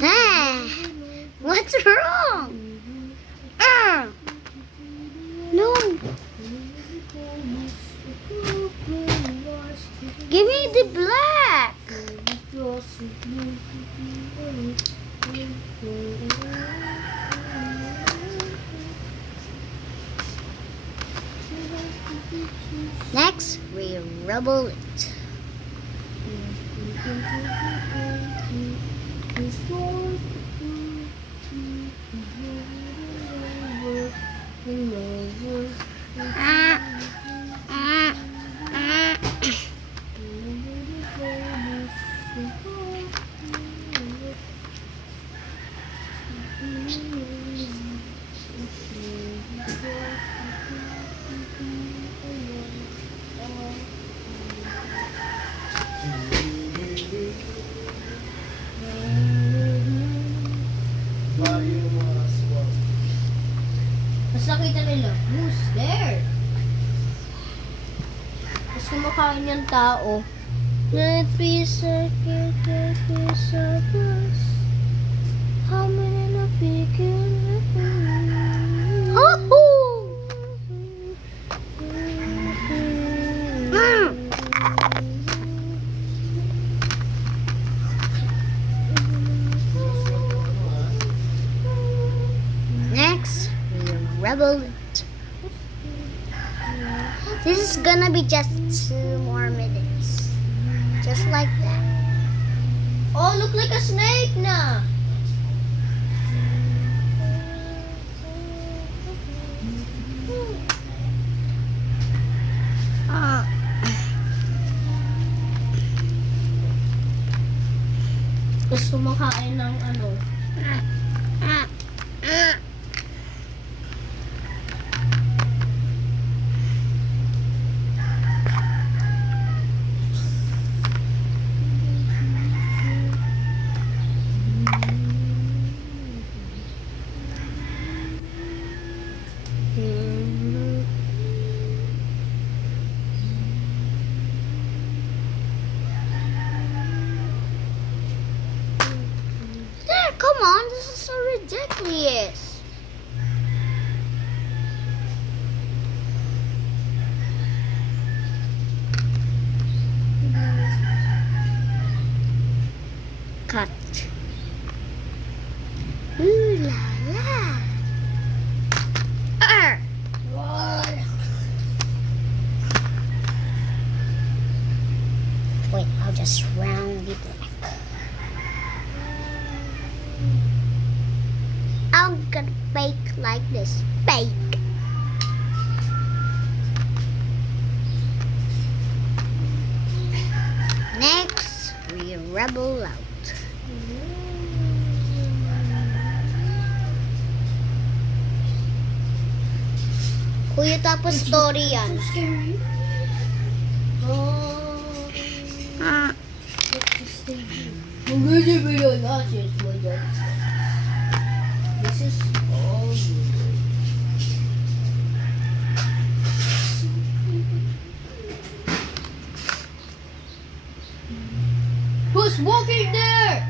Huh? What's wrong? No. Give me the black. Next, we rubble it. Mas nakita nila, who's there? Mas kumakain yung tao. Let me circuit, let me surplus. How many na bigyan na Next, we rubble it. This is gonna be just 2 more minutes. Just like that. Oh, look like a snake na. Gusto kumakain ng ano. There, come on, this is so ridiculous. Cut. Ooh la la. Wait, I'll just round the black. I'm gonna bake like this. Bake. Next, we rubble out. Kuya, tapos story yan. Scary. Oh. This is all Who's walking there?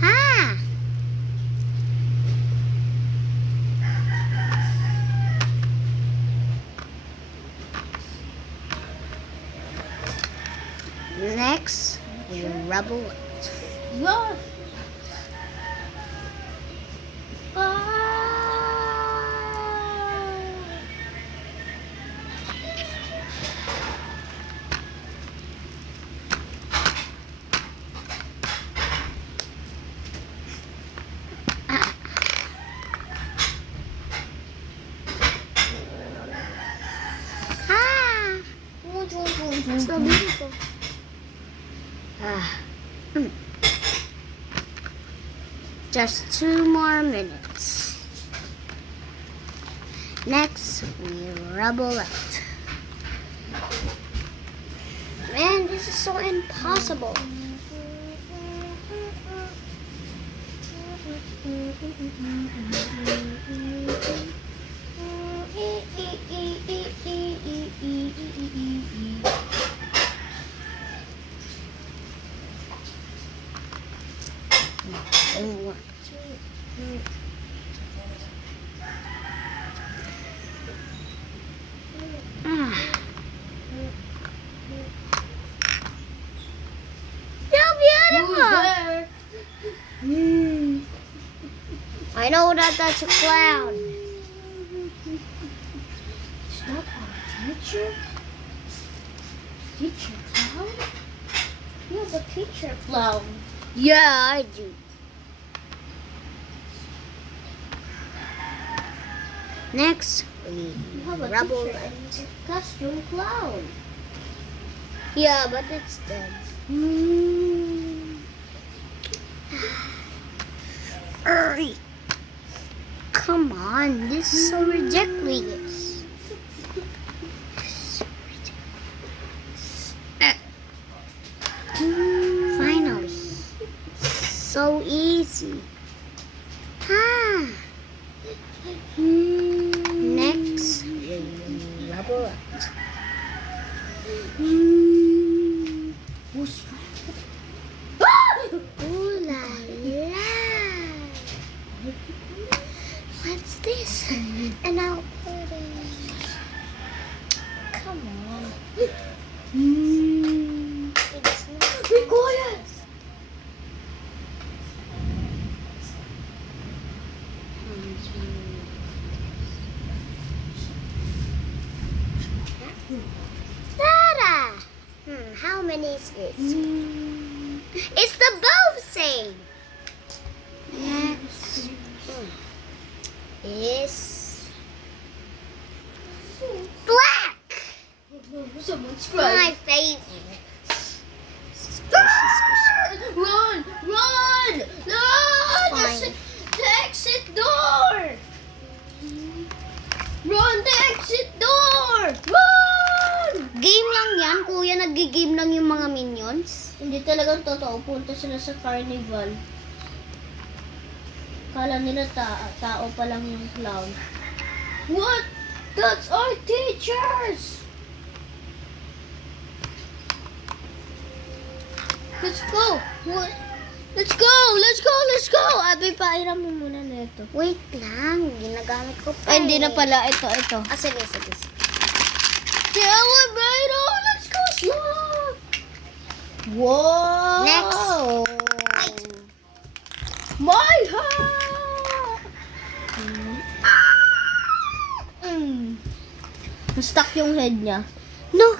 Ha! Next, we rubble it. Yeah. Ah! So beautiful. Just 2 more minutes. Next, we rubble out. Man, this is so impossible. So beautiful. there? I know that that's a clown. It's not our teacher. Teacher clown? You have a teacher clown. Yeah, I do. Next, You have a rubble teacher light. costume clown. Yeah, but it's dead. Hurry. Come on, this is so ridiculous. Finally. So easy. Ah. Next, rubble light. Who's Ooh la la. What's this? And I'll put it. Come on. It's not. Be quiet! Tara! How many is this? It's the both same. Next is black. Someone's My crying. favorite. Squishy, squishy. Run! Run! Run! Fine. The exit door! Run the exit door! Run! Game lang yan, kuya. Nag-game lang yung mga minions. Hindi talagang totoo. Punta sila sa carnival. Kala nila tao pa lang yung clown. What? That's our teachers! Let's go! What? Let's go! Let's go! Let's go! Abi, pairam mo muna na ito. Wait lang. Ginagamit ko pa. Ay, hindi na eh. pala. Ito. Ah, sige, sige. The elevator! Let's go slow! Whoa! Next. My heart! Mm. Na-stuck yung head niya. No,